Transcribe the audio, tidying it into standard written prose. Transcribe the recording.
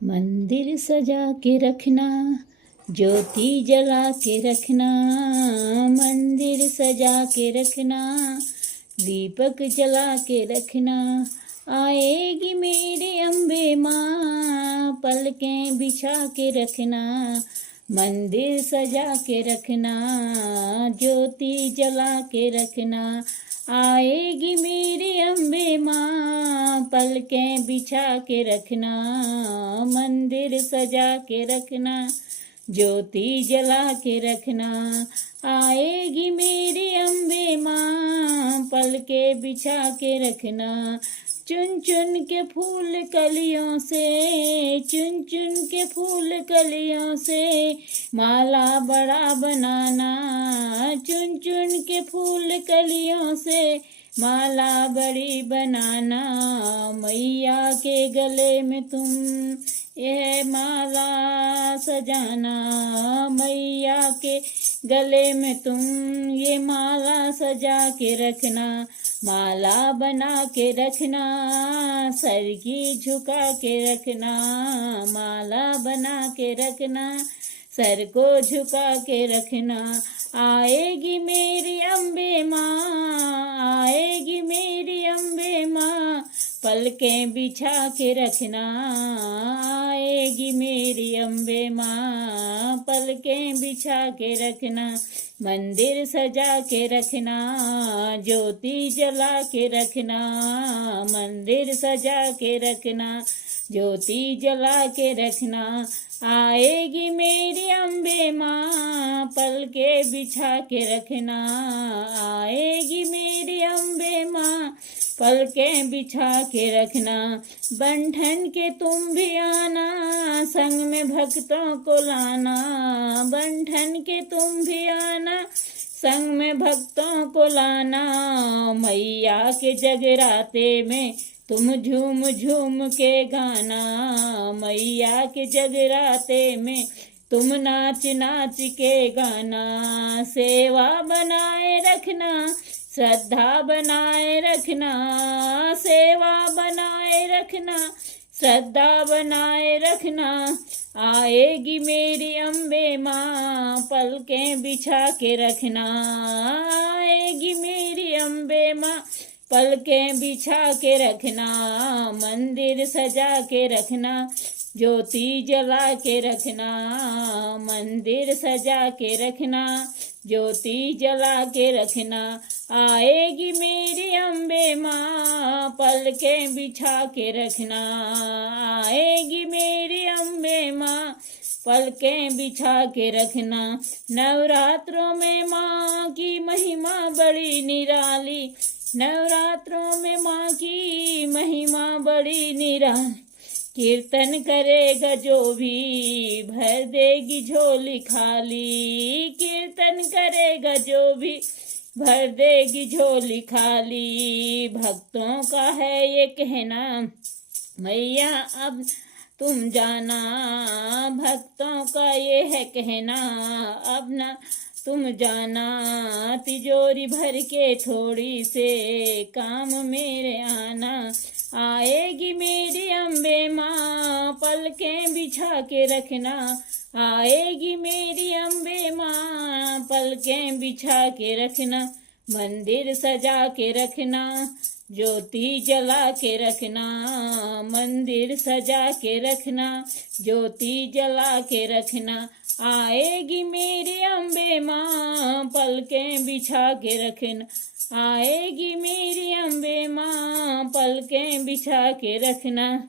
मंदिर सजा के रखना, ज्योति जला के रखना। मंदिर सजा के रखना, दीपक जला के रखना। आएगी मेरी अम्बे माँ, पलकें बिछा के रखना। मंदिर सजा के रखना, ज्योति जला के रखना। आएगी मेरी अम्बे माँ, पलकें बिछा के रखना। मंदिर सजा के रखना, ज्योति जला के रखना। आएगी मेरी अम्बे माँ, पलकें बिछा के रखना। चुन चुन के फूल कलियों से, चुन चुन के फूल कलियों से माला बड़ा बनाना। चुन चुन के फूल कलियों से माला बड़ी बनाना। मैया के गले में तुम यह माला सजाना। मैया के गले में तुम ये माला सजा के रखना। माला बना के रखना, सर की झुका के रखना। माला बना के रखना, सर को झुका के रखना। आएगी मेरी अम्बे माँ, आएगी मेरी अम्बे माँ, पलकें बिछा के रखना। आएगी मेरी अम्बे माँ, पलकें बिछा के रखना। मंदिर सजा के रखना, ज्योति जला के रखना। मंदिर सजा के रखना, ज्योति जला के रखना। आएगी मेरी अम्बे माँ, पलकें बिछा के रखना। आएगी मेरी अम्बे माँ, पलकें बिछा के रखना। बंधन के तुम भी आना, संग में भक्तों को लाना। बंधन के तुम भी आना, संग में भक्तों को लाना। मैया के जगराते में तुम झूम झूम के गाना। मैया के जगराते में तुम नाच नाच के गाना। सेवा बनाए रखना, श्रद्धा बनाए रखना। सेवा बनाए रखना, श्रद्धा बनाए रखना। आएगी मेरी अम्बे माँ, पलकें बिछा के रखना। आएगी मेरी अम्बे माँ, पलकें बिछा के रखना। मंदिर सजा के रखना, ज्योति जला के रखना। मंदिर सजा के रखना, ज्योति जला के रखना। आएगी मेरी अम्बे माँ, पलकें बिछा के रखना। आएगी मेरी अम्बे माँ, पलकें बिछा के रखना। नवरात्रों में माँ की महिमा बड़ी निराली। नवरात्रों में माँ की महिमा बड़ी निराली। कीर्तन करेगा जो भी, भर देगी झोली खाली। कीर्तन करेगा जो भी, भर देगी झोली खाली। भक्तों का है ये कहना, मैया अब तुम जाना। भक्तों का ये है कहना, अब ना तुम जाना। तिजोरी भर के थोड़ी से काम मेरे आना। आएगी मेरी अम्बे माँ, पलकें बिछा के रखना। आएगी मेरी अम्बे माँ, पलकें बिछा के रखना। मंदिर सजा के रखना, ज्योति जला के रखना। मंदिर सजा के रखना, ज्योति जला के रखना। आएगी मेरी अम्बे माँ, पलकें बिछा के रखना। आएगी मेरी अम्बे माँ, पलकें बिछा के रखना।